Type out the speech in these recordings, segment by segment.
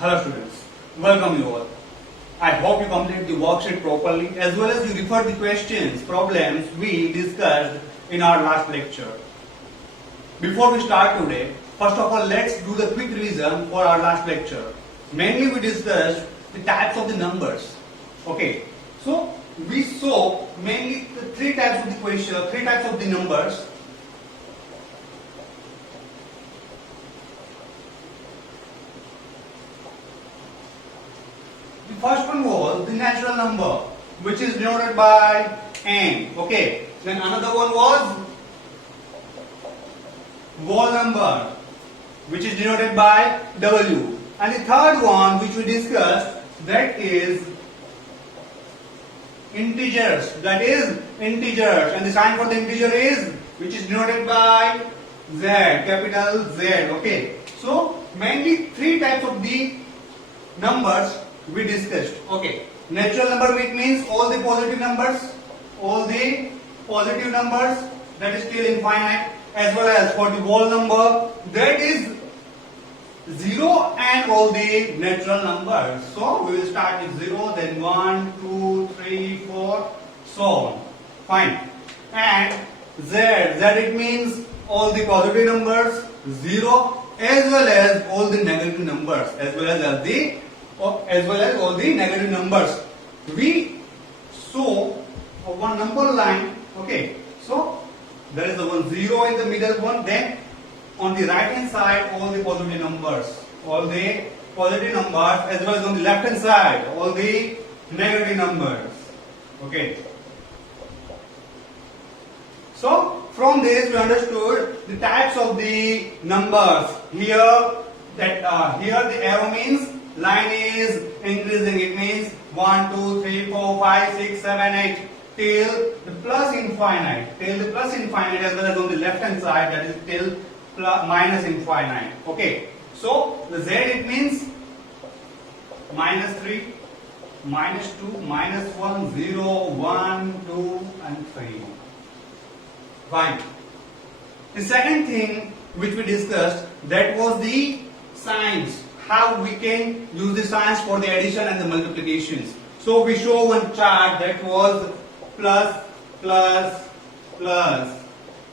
Hello students, welcome you all. I hope you complete the worksheet properly as well as you refer the questions, problems we discussed in our last lecture. Before we start today, first of all let's do the quick revision for our last lecture. Mainly we discussed the types of the numbers. Okay, so we saw mainly the three types of the question, three types of the numbers. The first one was the natural number, which is denoted by n. Okay. Then another one was whole number, which is denoted by w. And the third one, which we discussed, that is integers. That is integers, and the sign for the integer is, which is denoted by z, capital Z. Okay. So mainly three types of the numbers we discussed. Okay, natural number, which means all the positive numbers that is still infinite, as well as for the whole number that is 0 and all the natural numbers. So we will start with 0, then 1, 2, 3, 4, so on. Fine. And z it means all the positive numbers, 0, as well as all the negative numbers, as well as all the negative numbers. We saw one number line. Okay, so there is the one 0 in the middle one. Then on the right hand side all the positive numbers, as well as on the left hand side all the negative numbers. Okay. So from this we understood the types of the numbers. Here the arrow means line is increasing. It means 1, 2, 3, 4, 5, 6, 7, 8 till the plus infinite. As well as on the left hand side that is till minus infinite. Okay. So the z it means minus 3, minus 2, minus 1, 0, 1, 2 and 3. Fine. The second thing which we discussed, that was the signs. How we can use the signs for the addition and the multiplications. So we show one chart that was plus, plus, plus,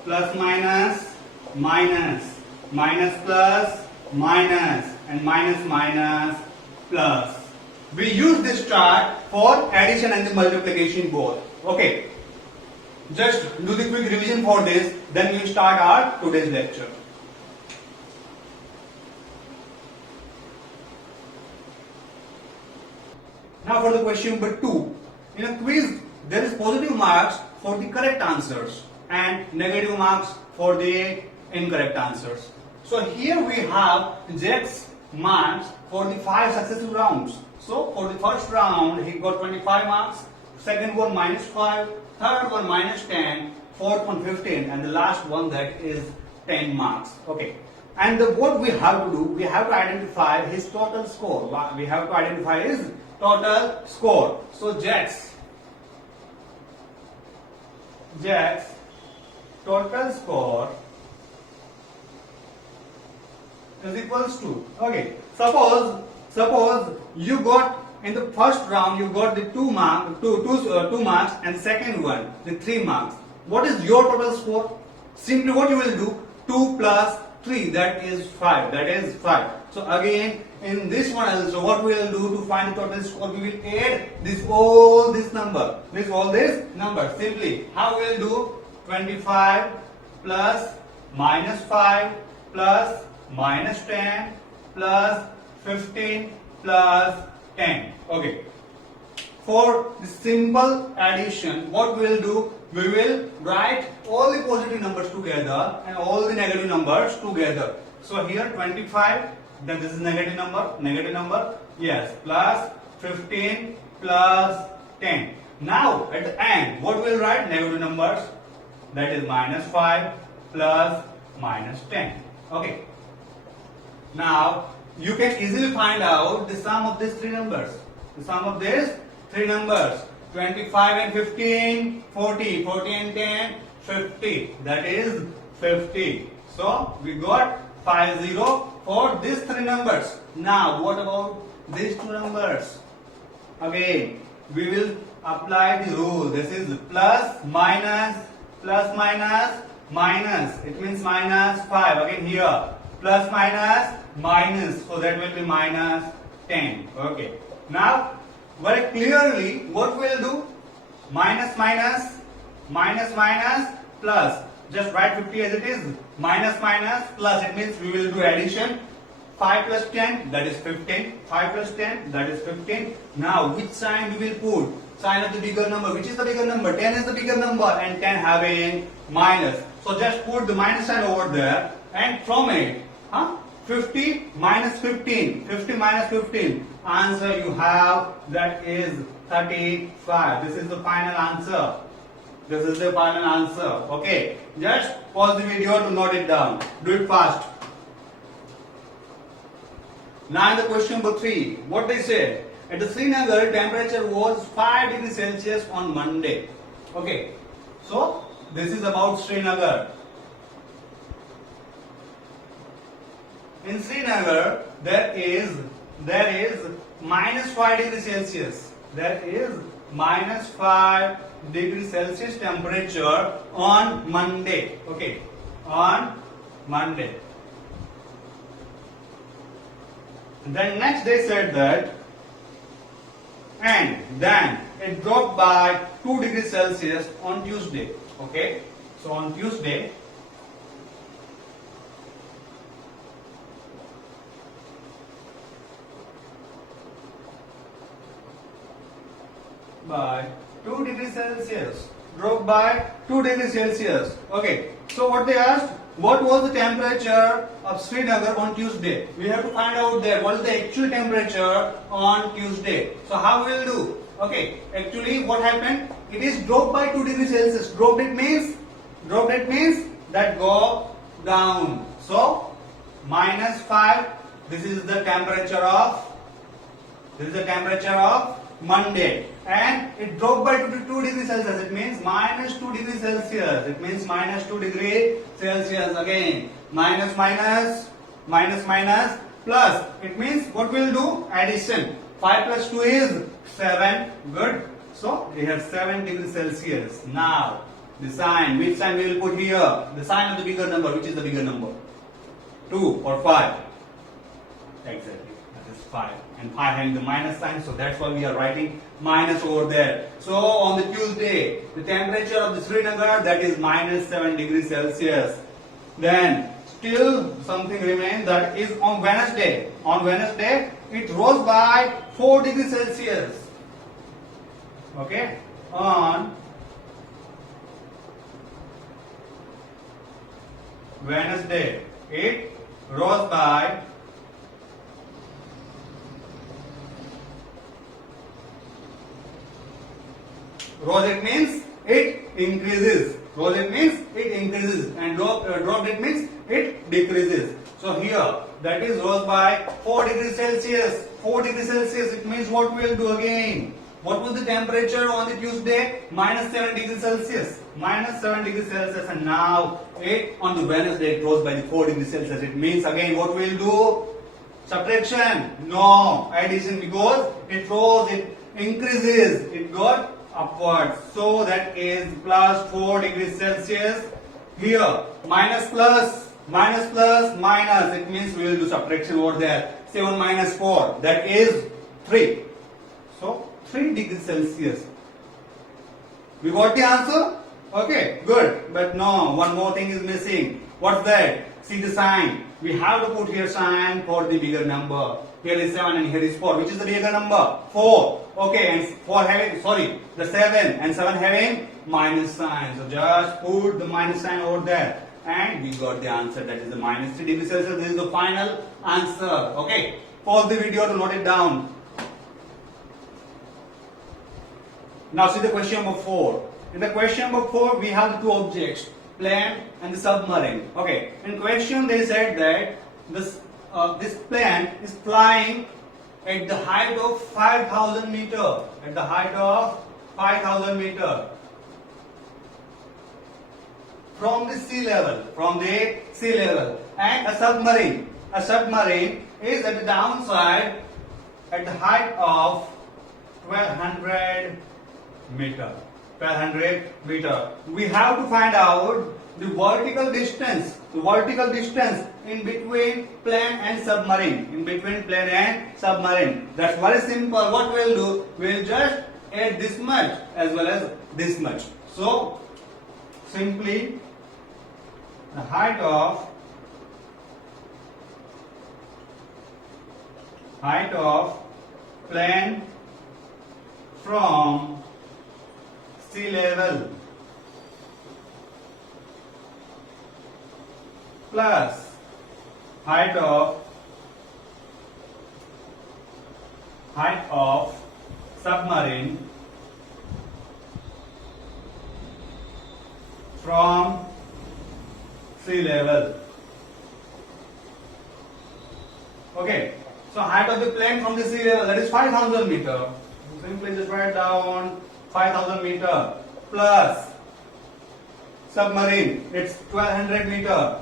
plus minus, minus, minus plus, minus, and minus minus plus. We use this chart for addition and the multiplication both. Okay. Just do the quick revision for this, then we start our today's lecture. Now for the question number 2. In a quiz, there is positive marks for the correct answers and negative marks for the incorrect answers. So here we have Jack's marks for the 5 successive rounds. So for the first round he got 25 marks, second one minus 5, third one minus 10, fourth one 15, and the last one that is 10 marks. Okay. And what we have to do, we have to identify his total score. We have to identify his total score. So Jack's total score is equals to, okay, suppose you got in the first round you got the 2 marks and the second one the 3 marks. What is your total score? Simply what you will do, 2 plus 3, that is 5. So again in this one also what we will do to find the total score, we will add all this number. Simply how we will do, 25 plus minus 5 plus minus 10 plus 15 plus 10. Okay. For the simple addition, what we will do, we will write all the positive numbers together and all the negative numbers together. So here 25, then this is negative number, yes, plus 15 plus 10. Now at the end, what we will write, negative numbers, that is minus 5 plus minus 10. Okay. Now you can easily find out the sum of these three numbers. 25 and 15, 40, 40 and 10, 50. That is 50. So we got 50 for these three numbers. Now, what about these two numbers? Again, we will apply the rule. This is plus minus, minus. It means minus 5. Again here, plus minus, minus. So that will be minus 10. Okay. Now, very clearly, what we'll do? Minus, minus, plus. Just write 50 as it is. Minus, plus. It means we will do addition. 5 plus 10, that is 15. 5 plus 10, that is 15. Now, which sign we will put? Sign of the bigger number. Which is the bigger number? 10 is the bigger number and 10 having minus. So just put the minus sign over there and from it, 50 minus 15. 50 minus 15. Answer you have, that is 35. This is the final answer. This is the final answer. Okay. Just pause the video to note it down. Do it fast. Now in the question number 3, what they said? At the Srinagar, temperature was 5 degrees Celsius on Monday. Okay, so this is about Srinagar. In Srinagar, there is minus 5 degrees Celsius. There is minus 5 degrees Celsius temperature on Monday. Okay, on Monday. Then next they said that, and then it dropped by 2 degrees Celsius on Tuesday. Okay, so on Tuesday, by 2 degrees Celsius, dropped by 2 degrees Celsius. Okay, so what they asked, what was the temperature of Srinagar on Tuesday? We have to find out there what is the actual temperature on Tuesday. So how we will do? Okay, actually what happened? It is dropped by 2 degrees Celsius. Dropped it means that go down. So minus 5. This is the temperature of Monday, and it dropped by 2 degrees Celsius. It means minus 2 degrees Celsius. It means minus 2 degrees Celsius. Again, minus, plus. It means what we'll do? Addition. 5 plus 2 is 7. Good. So we have 7 degrees Celsius. Now the sign. Which sign we will put here? The sign of the bigger number. Which is the bigger number? 2 or 5? Exactly. 5, and 5 having the minus sign, so that's why we are writing minus over there. So on the Tuesday, the temperature of the Srinagar, that is minus 7 degrees Celsius. Then still something remains, that is on Wednesday. On Wednesday, it rose by 4 degrees Celsius. Okay, on Wednesday, it rose by rose, it means it increases. Rose, it means it increases, and drop it means it decreases. So here, that is rose by 4 degrees Celsius. 4 degrees Celsius, it means what we will do again? What was the temperature on the Tuesday? Minus 7 degrees Celsius. Minus 7 degrees Celsius, and now it on the Wednesday it rose by the 4 degrees Celsius. It means again what we will do? Subtraction? No. Addition, because it rose, it increases, it got upwards. So that is plus 4 degrees Celsius. Here, minus plus, minus. It means we will do subtraction over there. 7 minus 4, that is 3. So 3 degrees Celsius. We got the answer? Okay, good. But no, one more thing is missing. What's that? See the sign. We have to put here sign for the bigger number. Here is 7 and here is 4. Which is the bigger number? 4. Okay, and 4 having, the 7 and 7 having minus sign. So just put the minus sign over there. And we got the answer, that is the minus 3 degrees Celsius. This is the final answer. Okay, pause the video to note it down. Now see the question number 4. In the question number 4, we have the two objects, plane and the submarine. Okay, in question they said that this plane is flying at the height of 5,000 meter. At the height of 5,000 meter. From the sea level. And a submarine is at the downside at the height of 1200 meter. 1200 meter. We have to find out the vertical distance in between plane and submarine. In between plane and submarine. That's very simple. What we'll do, we'll just add this much as well as this much. So simply the height of plane from sea level plus height of submarine from sea level. Okay, so height of the plane from the sea level, that is 5,000 meter. Simply just write down 5,000 meter plus submarine, it's 1200 meter.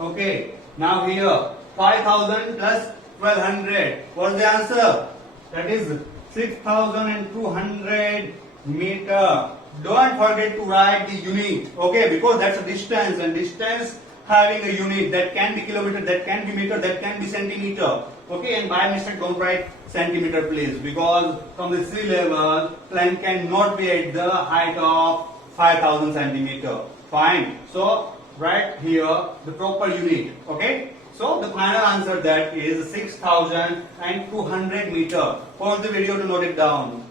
Okay, now here 5,000 plus 1200. What's the answer? That is 6,200 meter. Don't forget to write the unit. Okay, because that's a distance, and distance having a unit, that can be kilometer, that can be meter, that can be centimeter. Okay, and by mistake don't write centimeter please, because from the sea level plane cannot be at the height of 5,000 centimeter. Fine. So write here the proper unit. Okay. So the final answer that is 6,200 meter. Pause the video to note it down.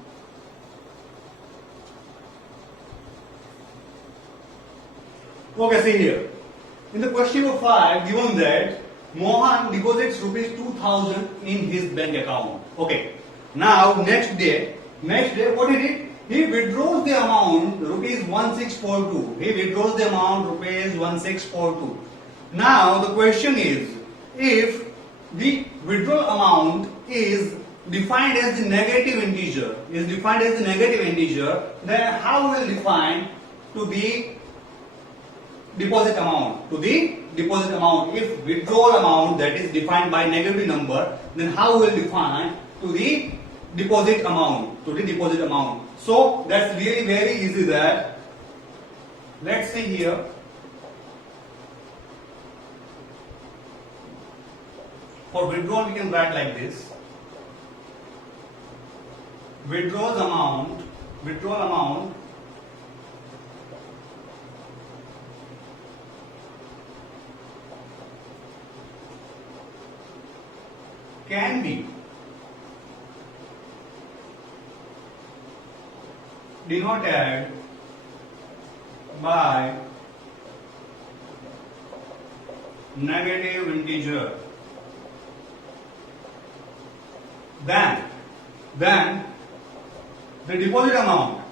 Okay, see here. In the question number 5, given that Mohan deposits rupees 2,000 in his bank account. Okay. Now next day, what he did? He withdraws the amount rupees 1642. He withdraws the amount rupees 1642. Now the question is, if the withdrawal amount is defined as the negative integer, then how will define to the deposit amount? If withdrawal amount that is defined by negative number, then how will define to the deposit amount? So that's really very easy. That let's see here. For withdrawal we can write like this. Withdrawal amount can be denoted by negative integer. Then the deposit amount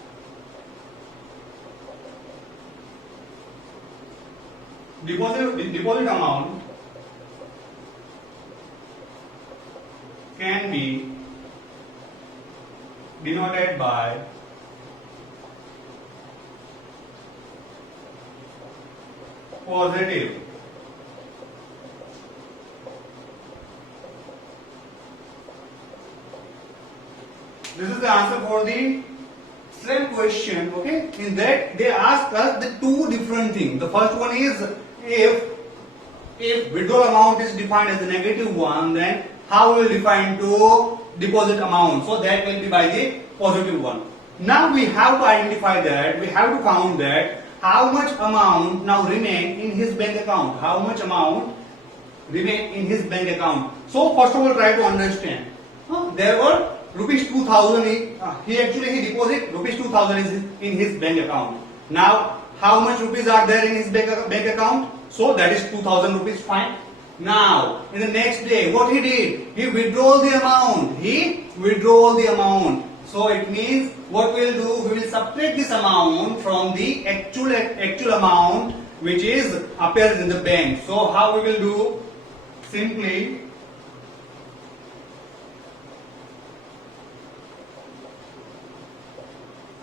can be denoted by positive. This is the answer for the same question. Okay, in that they ask us the two different things. The first one is, if withdrawal amount is defined as a negative one, then how will define to deposit amount? So that will be by the positive one. Now we have to identify that, we have to count that how much amount now remain in his bank account. So first of all, try to understand. There were rupees 2,000. He deposit rupees 2,000 in his bank account. Now how much rupees are there in his bank account? So that is 2,000 rupees. Fine. Now in the next day, what he did? He withdrew the amount. So it means what we'll do, we will subtract this amount from the actual amount which is appears in the bank. So how we will do? Simply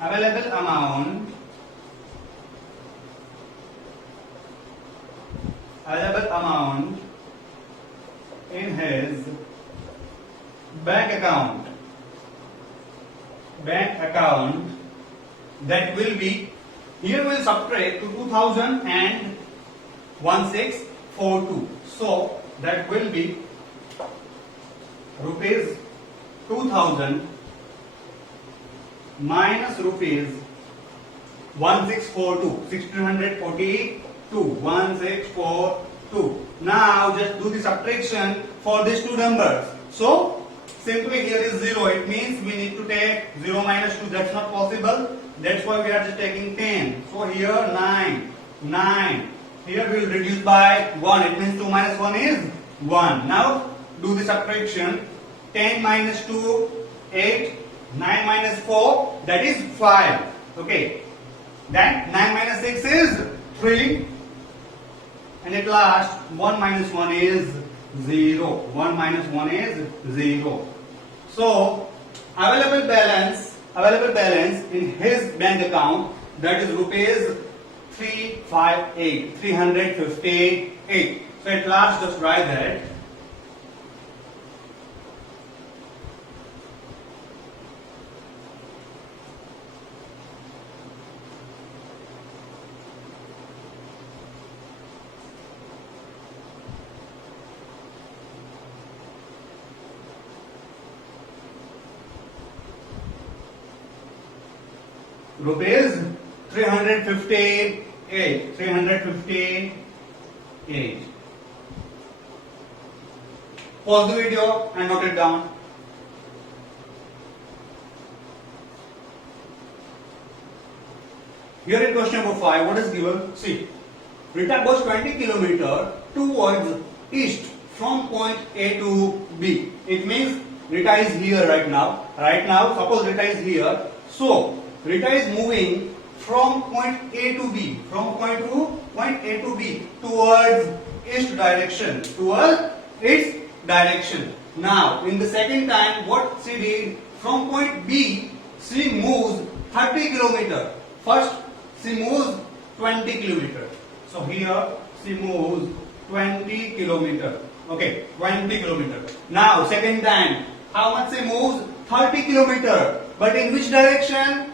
available amount available amount in his bank account. Bank account, that will be, here we will subtract to 2000 and 1642. So that will be rupees 2000 minus rupees 1642, 1642, 1642. Now just do the subtraction for these two numbers. So simply here is 0. It means we need to take 0 minus 2. That's not possible. That's why we are just taking 10. So here 9. 9. Here we will reduce by 1. It means 2 minus 1 is 1. Now do the subtraction. 10 minus 2, 8. 9 minus 4, that is 5. Okay. Then 9 minus 6 is 3. And at last 1 minus 1 is 0. 1 minus 1 is 0. So available balance in his bank account, that is rupees 358. 358. So at last just write that. Rupees 358. 358. Pause the video and note it down. Here in question number 5, what is given? See, Rita goes 20 km towards east from point A to B. It means Rita is here right now. Suppose Rita is here. So Rita is moving from point A to B, point A to B towards east direction, Now, in the second time, what she did, from point B, she moves 30 km. First, she moves 20 km. So here, she moves 20 km. Okay, 20 km. Now, second time, how much she moves? 30 km. But in which direction?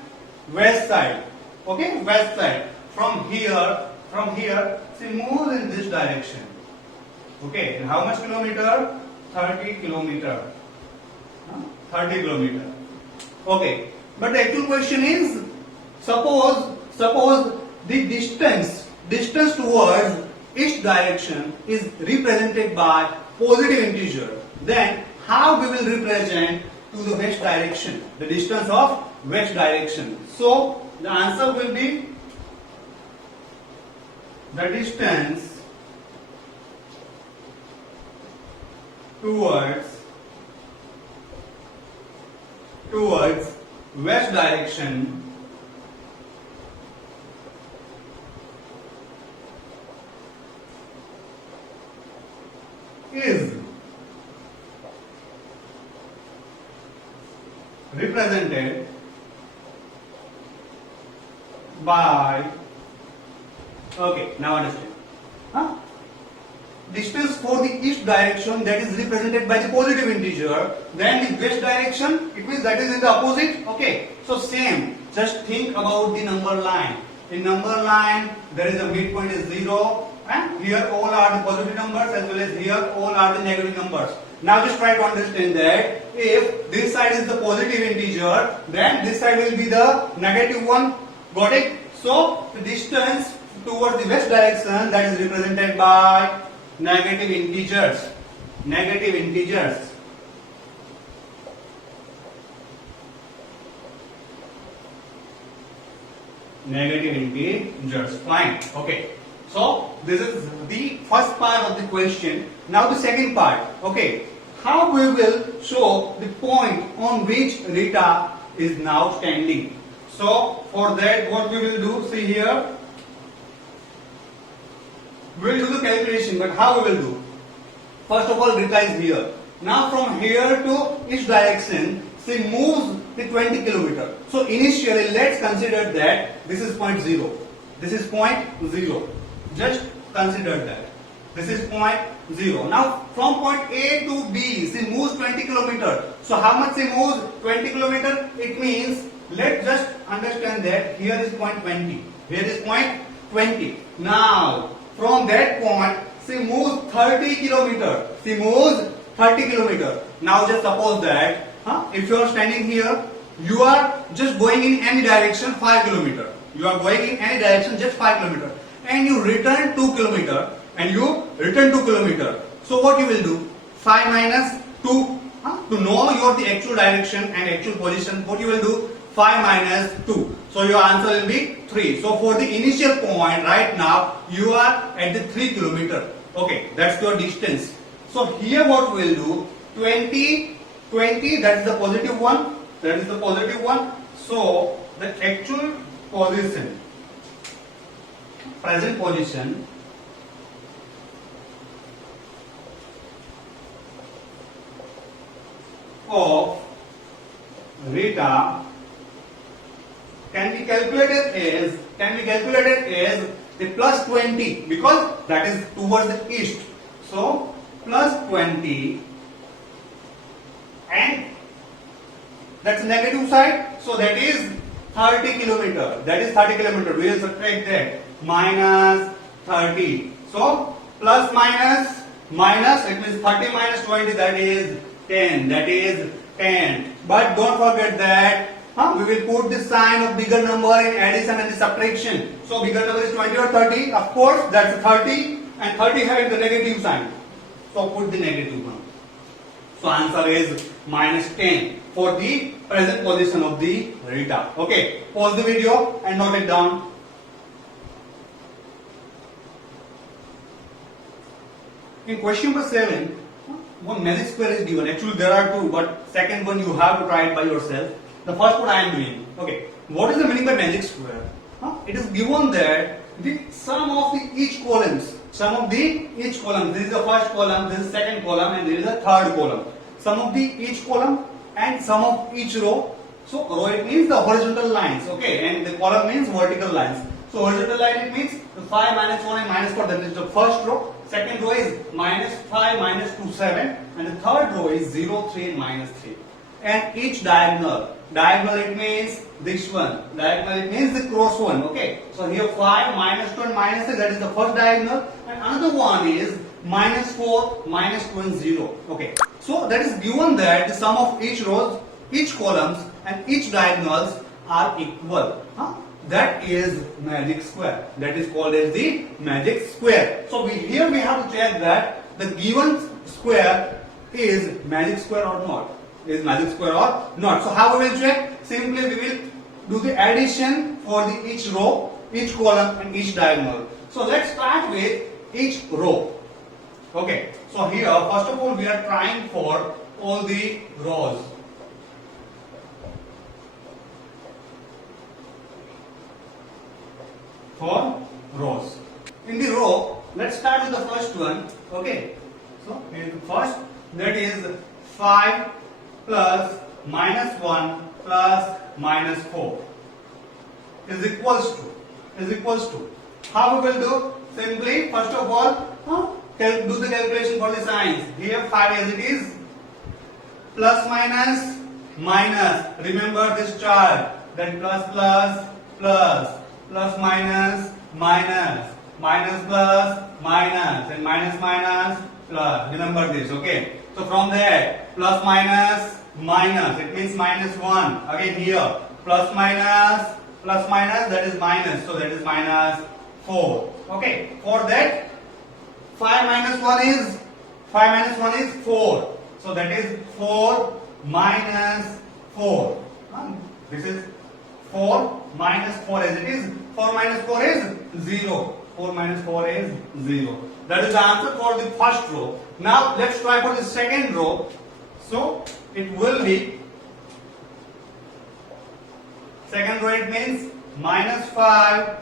West side. Okay, west side. From here, she moves in this direction. Okay, and how much kilometer? 30 kilometer. 30 kilometer. Okay, but the actual question is, suppose the distance towards each direction is represented by positive integer. Then how we will represent to the west direction, the distance of west direction? So the answer will be the distance towards west direction is represented by, okay, now understand. Distance for the east direction, that is represented by the positive integer. Then the west direction, it means that is in the opposite. Okay, so same, just think about the number line. In number line, there is a midpoint is 0, and here all are the positive numbers as well as here all are the negative numbers. Now just try to understand that if this side is the positive integer, then this side will be the negative one. Got it? So the distance towards the west direction, that is represented by negative integers. Negative integers. Negative integers. Fine. Okay. So this is the first part of the question. Now the second part. Okay. How we will show the point on which Rita is now standing. So for that, what we will do, see here, we will do the calculation, but how we will do? First of all, Rita is here. Now from here to each direction, she moves the 20 km. So initially, let's consider that this is point 0. This is point 0. Just consider that. This is point 0. Now from point A to B, she moves 20 kilometer. So how much she moves? 20 kilometer. It means, let's just understand that here is point 20. Here is point 20. Now from that point, she moves 30 kilometer. She moves 30 kilometer. Now just suppose that if you are standing here, you are just going in any direction 5 kilometer. You are going in any direction just 5 kilometer, and you return 2 kilometer, and you return 2 kilometer. So what you will do? 5 minus 2. To know your the actual direction and actual position, what you will do? 5 minus 2. So your answer will be 3. So for the initial point right now, you are at the 3 kilometer. Okay, that's your distance. So here what we will do? 20, 20, that is the positive one. That is the positive one. So the actual position, present position of Rita can be calculated as the plus 20, because that is towards the east. So plus 20, and that's negative side, so that is 30 kilometer. That is 30 kilometer. We will subtract that. Minus 30. So plus minus minus, it means 30 minus 20, that is 10. That is 10. But don't forget that we will put the sign of bigger number in addition and the subtraction. So bigger number is 20 or 30. Of course, that's 30, and 30 having the negative sign. So put the negative one. So answer is minus 10 for the present position of the Rita. Okay, pause the video and note it down. In question number 7, one magic square is given. Actually there are two, but second one you have to try it by yourself. The first one I am doing. Okay, what is the meaning by magic square? It is given that the sum of the each columns. Sum of the each column. This is the first column, this is the second column, and this is the third column. Sum of the each column and sum of each row. So row it means the horizontal lines, okay, and the column means vertical lines. So horizontal line it means the 5 minus 1 and minus 4, that is the first row. Second row is minus 5 minus 2, 7, and the third row is 0, 3 and minus 3. And each diagonal it means this one. Diagonal it means the cross one, okay. So here 5 minus 2 and minus 3, that is the first diagonal, and another one is minus 4, minus 2 and 0, okay. So that is given that the sum of each rows, each columns and each diagonals are equal. That is magic square. That is called as the magic square. So here we have to check that the given square is magic square or not. Is magic square or not. So how we will check? Simply we will do the addition for the each row, each column and each diagonal. So let's start with each row. Okay, so here first of all we are trying for all the rows. For rows. In the row, let's start with the first one. Okay, so here is the first, that is 5 plus minus 1 plus minus 4 is equals to. How we will do? Simply, first of all, do the calculation for the signs. Here 5 as it is, plus minus minus. Remember this chart, then plus plus plus, plus minus minus, minus plus minus, and minus minus plus. Remember this, okay? So from there, plus minus minus, it means minus 1. Again here, plus minus, that is minus. So that is minus 4. Okay, for that 5 minus 1 is 4. So that is 4 minus 4. This is 4 minus 4 as it is. 4 minus 4 is 0. 4 minus 4 is 0. That is the answer for the first row. Now let's try for the second row. So it will be, second row it means minus 5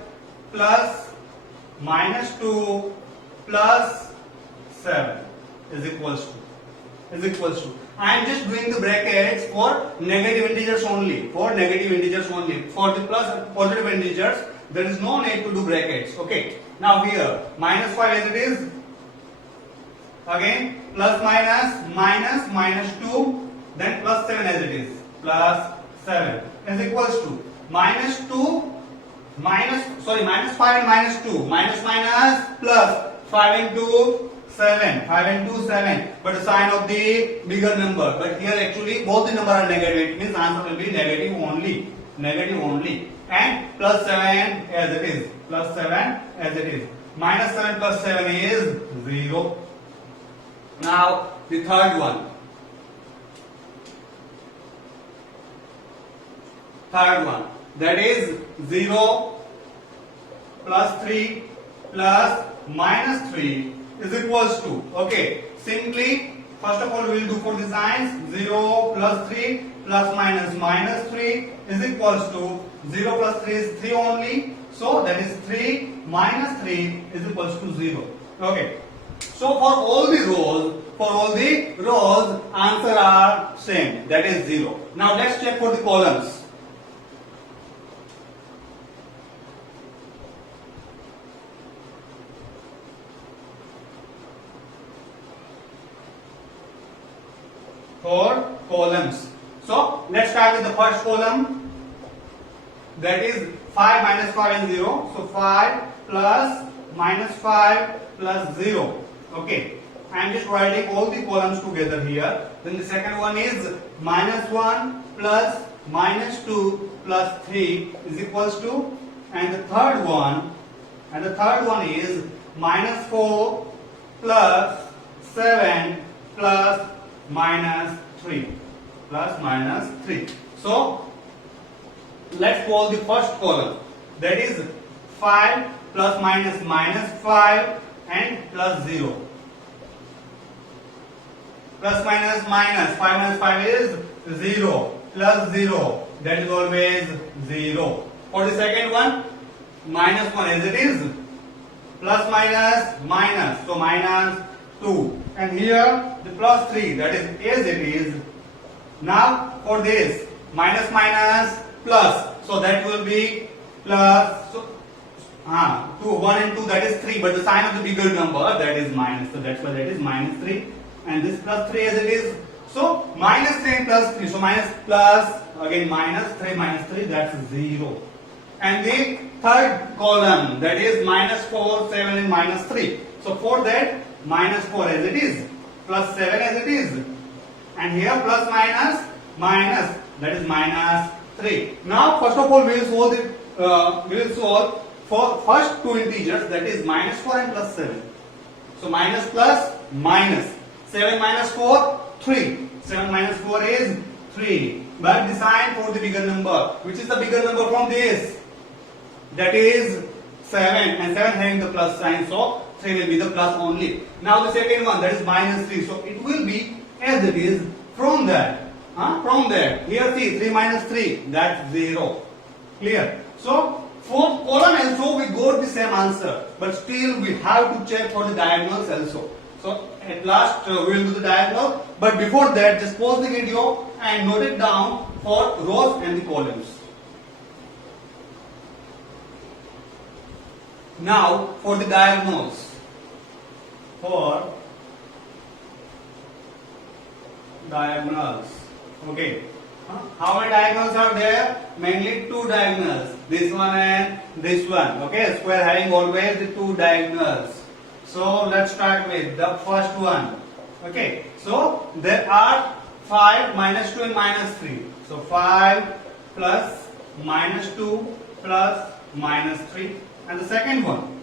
plus minus 2 plus 7 is equals to. I am just doing the brackets for negative integers only. For the plus positive integers, there is no need to do brackets. Okay. Now here minus 5 as it is, Again plus minus minus minus 2, then plus 7 as it is. Plus 7 is equals to minus 2 minus 5 and minus 2 minus minus plus 5 into 7, 5 into 7, but the sign of the bigger number. But here actually both the number are negative. It means answer will be negative only. Negative only. And plus 7 as it is. Plus 7 as it is. Minus 7 plus 7 is 0. Now the third one. Third one. That is 0 plus 3 plus minus 3 is equals to, okay, simply first of all we will do for the signs. 0 plus 3 plus minus minus 3 is equals to 0 plus 3 is 3 only, so that is 3 minus 3 is equals to 0. Okay, so for all the rows answer are same, that is 0. Now let's check for the columns. For columns. So let's start with the first column, that is 5 minus 5 and 0. So 5 plus minus 5 plus 0. Okay, I am just writing all the columns together here. Then the second one is minus 1 plus minus 2 plus 3 is equals to, and the third one is minus 4 plus 7 plus minus 3 plus minus 3. So let's call the first column, that is 5 plus minus minus 5 and plus 0. Plus minus minus 5 minus 5 is 0, plus 0, that is always 0. For the second one, minus 1 as it is, plus minus minus, so minus 2, and here the plus 3, that is as it is. Now for this, minus minus plus, so that will be plus, so 2, 1 and 2, that is 3, but the sign of the bigger number, that is minus, so that's why that is minus 3, and this plus 3 as it is. So minus 3 and plus 3, so minus plus, again minus 3 minus 3, that's 0. And the third column, that is minus 4, 7 and minus 3. So for that, minus 4 as it is, plus 7 as it is, and here plus minus minus, that is minus 3. Now first of all we will solve for first two integers, that is minus 4 and plus 7. So minus plus minus, 7 minus 4, 3. 7 minus 4 is 3. But the sign for the bigger number, which is the bigger number from this, that is 7, and 7 having the plus sign, so 3 will be the plus only. Now the second one, that is minus 3, so it will be as it is from that. From there, here see 3 minus 3, that's 0. Clear? So for column also we got the same answer, but still we have to check for the diagonals also. So at last we will do the diagonal, but before that just pause the video and note it down for rows and the columns. Now for the diagonals. For diagonals. Okay. How many diagonals are there? Mainly two diagonals. This one and this one. Okay. Square having always the two diagonals. So let's start with the first one. Okay. So there are 5 minus 2 and minus 3. So 5 plus minus 2 plus minus 3. And the second one.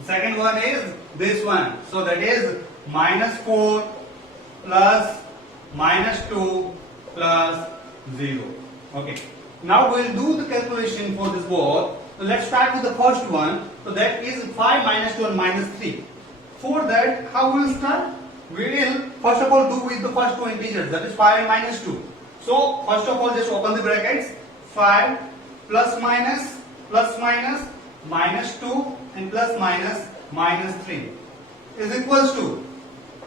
The second one is this one. So that is minus 4 plus minus 2 plus 0. Okay. Now we will do the calculation for this both. So let's start with the first one. So that is 5 minus 2 and minus 3. For that, how we will start? We will first of all do with the first two integers, that is 5 and minus 2. So first of all just open the brackets. 5 plus minus minus 2 and plus minus minus 3 is equals to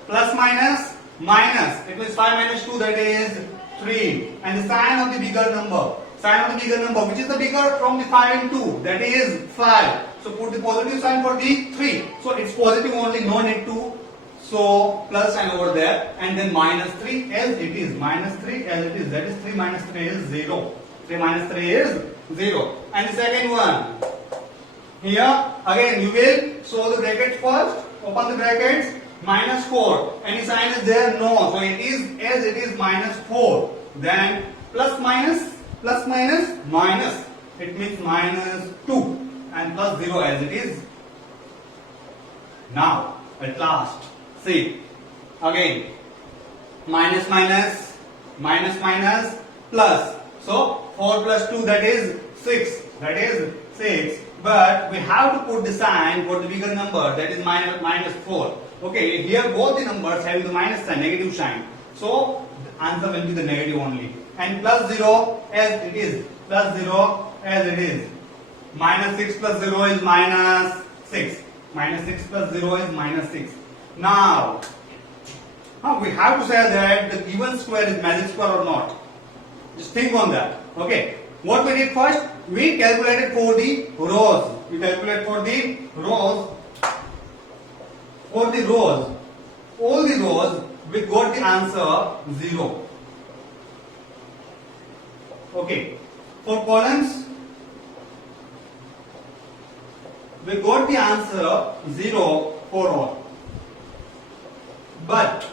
plus minus minus, it means 5 minus 2, that is 3, and the sign of the bigger number. Sign of the bigger number, which is the bigger from the 5 and 2, that is 5. So put the positive sign for the 3. So it's positive only, no need to So plus sign over there, and then minus 3 as it is. Minus 3 as it is. That is 3 minus 3 is 0. 3 minus 3 is 0. And the second one. Here again you will solve the brackets first. Open the brackets. Minus 4. Any sign is there? No. So it is as it is minus 4. Then plus minus minus. It means minus 2 and plus 0 as it is. Now at last see again minus plus. So 4 plus 2 that is 6. That is 6. But we have to put the sign for the bigger number, that is minus 4. Okay, here both the numbers having the minus sign, negative sign. So the answer will be the negative only. And plus 0 as it is. Plus 0 as it is. Minus 6 plus 0 is minus 6. Minus 6 plus 0 is minus 6. Now, we have to say that the given square is magic square or not. Just think on that. Okay. What we did first? We calculated for the rows. We calculate for the rows. For the rows, all the rows, we got the answer 0. Okay. For columns, we got the answer 0 for all. But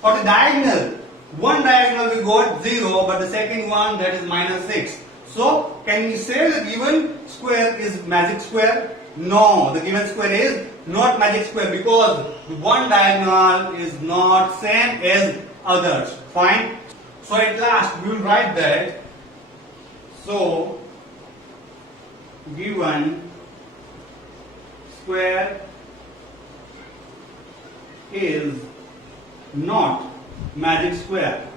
for the diagonal, one diagonal we got 0, but the second one that is minus 6. So can we say the given square is magic square? No, the given square is not magic square because one diagonal is not same as others. Fine. So at last we will write that. So given square is not magic square.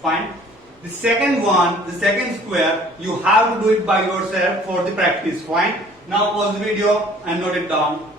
Fine. The second one, the second square, you have to do it by yourself for the practice. Fine. Now pause the video and note it down.